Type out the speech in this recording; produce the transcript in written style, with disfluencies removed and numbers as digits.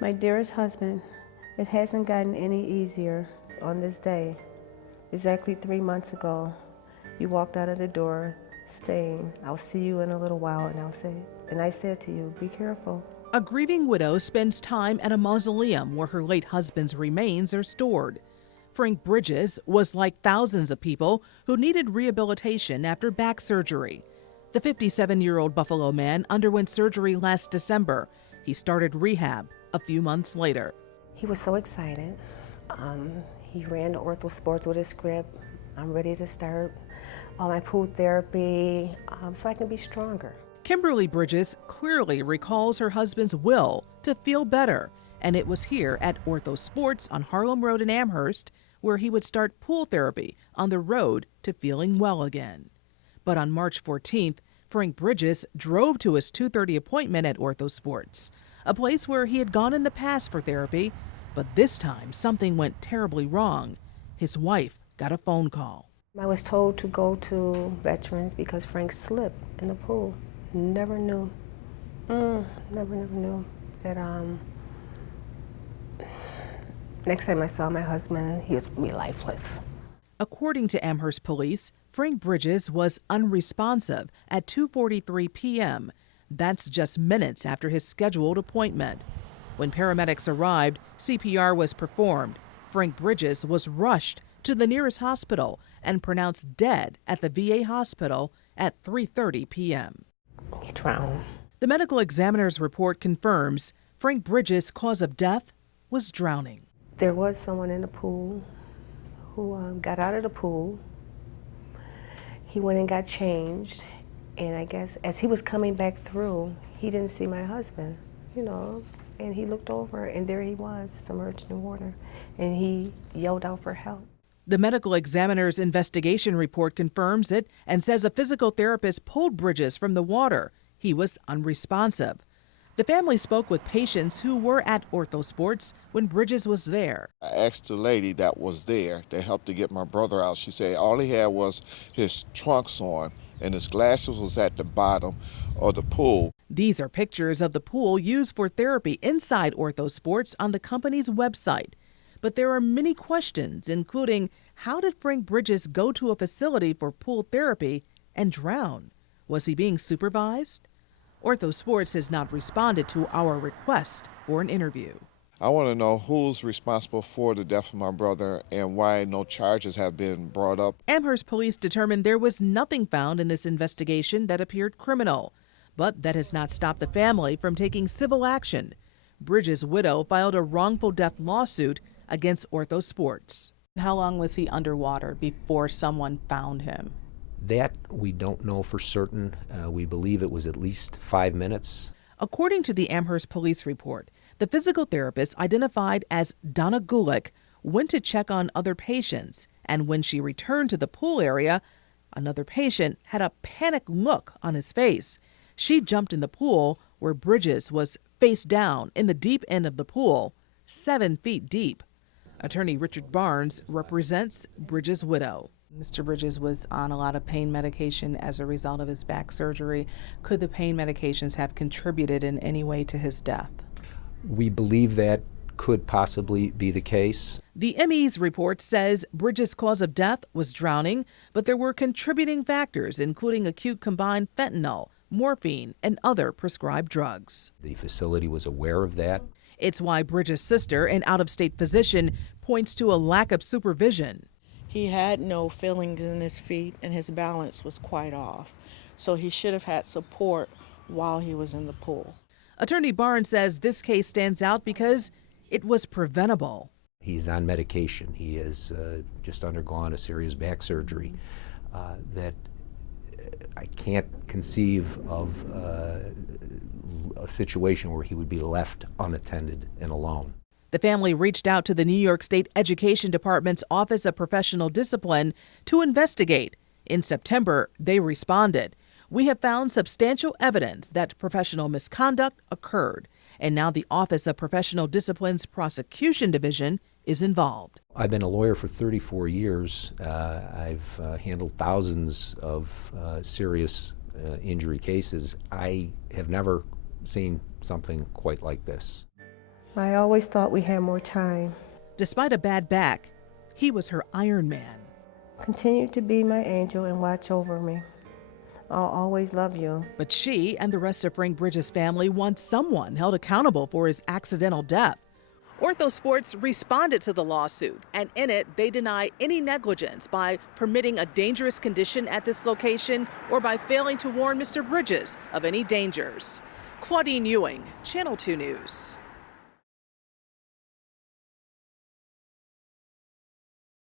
My dearest husband, it hasn't gotten any easier. On this day, exactly 3 months ago, you walked out of the door saying, "I'll see you in a little while," and I said to you, "Be careful." A grieving widow spends time at a mausoleum where her late husband's remains are stored. Frank Bridges was like thousands of people who needed rehabilitation after back surgery. The 57-year-old Buffalo man underwent surgery last December. He started rehab a few months later. He was so excited. He ran to Orthosports with his script. I'm ready to start all my pool therapy so I can be stronger. Kimberly Bridges clearly recalls her husband's will to feel better, and it was here at Orthosports on Harlem Road in Amherst where he would start pool therapy on the road to feeling well again. But on March 14th, Frank Bridges drove to his 2:30 appointment at Orthosports, a place where he had gone in the past for therapy, but this time something went terribly wrong. His wife got a phone call. I was told to go to Veterans because Frank slipped in the pool. Never knew. Never knew that next time I saw my husband, he was going to be lifeless. According to Amherst police, Frank Bridges was unresponsive at 2:43 p.m. That's just minutes after his scheduled appointment. When paramedics arrived, CPR was performed. Frank Bridges was rushed to the nearest hospital and pronounced dead at the VA hospital at 3:30 p.m. He drowned. The medical examiner's report confirms Frank Bridges' cause of death was drowning. There was someone in the pool who got out of the pool. He went and got changed, and I guess as he was coming back through, he didn't see my husband, and he looked over, and there he was, submerged in water, and he yelled out for help. The medical examiner's investigation report confirms it and says a physical therapist pulled Bridges from the water. He was unresponsive. The family spoke with patients who were at Orthosports when Bridges was there. I asked the lady that was there to help to get my brother out. She said all he had was his trunks on and his glasses was at the bottom of the pool. These are pictures of the pool used for therapy inside Orthosports on the company's website. But there are many questions, including how did Frank Bridges go to a facility for pool therapy and drown? Was he being supervised? Orthosports has not responded to our request for an interview. I want to know who's responsible for the death of my brother and why no charges have been brought up. Amherst police determined there was nothing found in this investigation that appeared criminal, but that has not stopped the family from taking civil action. Bridges' widow filed a wrongful death lawsuit against Orthosports. How long was he underwater before someone found him? That we don't know for certain. We believe it was at least 5 minutes. According to the Amherst police report, the physical therapist identified as Donna Gulick went to check on other patients, and when she returned to the pool area, another patient had a panicked look on his face. She jumped in the pool where Bridges was face down in the deep end of the pool, 7 feet deep. Attorney Richard Barnes represents Bridges' widow. Mr. Bridges was on a lot of pain medication as a result of his back surgery. Could the pain medications have contributed in any way to his death? We believe that could possibly be the case. The ME's report says Bridges' cause of death was drowning, but there were contributing factors, including acute combined fentanyl, morphine, and other prescribed drugs. The facility was aware of that. It's why Bridges' sister, an out-of-state physician, points to a lack of supervision. He had no feelings in his feet and his balance was quite off. So he should have had support while he was in the pool. Attorney Barnes says this case stands out because it was preventable. He's on medication. He has just undergone a serious back surgery that I can't conceive of a situation where he would be left unattended and alone. The family reached out to the New York State Education Department's Office of Professional Discipline to investigate. In September, they responded. We have found substantial evidence that professional misconduct occurred, and now the Office of Professional Discipline's Prosecution Division is involved. I've been a lawyer for 34 years. I've handled thousands of serious injury cases. I have never seen something quite like this. I always thought we had more time. Despite a bad back, he was her Iron Man. Continue to be my angel and watch over me. I'll always love you. But she and the rest of Frank Bridges' family want someone held accountable for his accidental death. Orthosports responded to the lawsuit, and in it, they deny any negligence by permitting a dangerous condition at this location or by failing to warn Mr. Bridges of any dangers. Claudine Ewing, Channel 2 News.